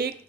1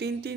3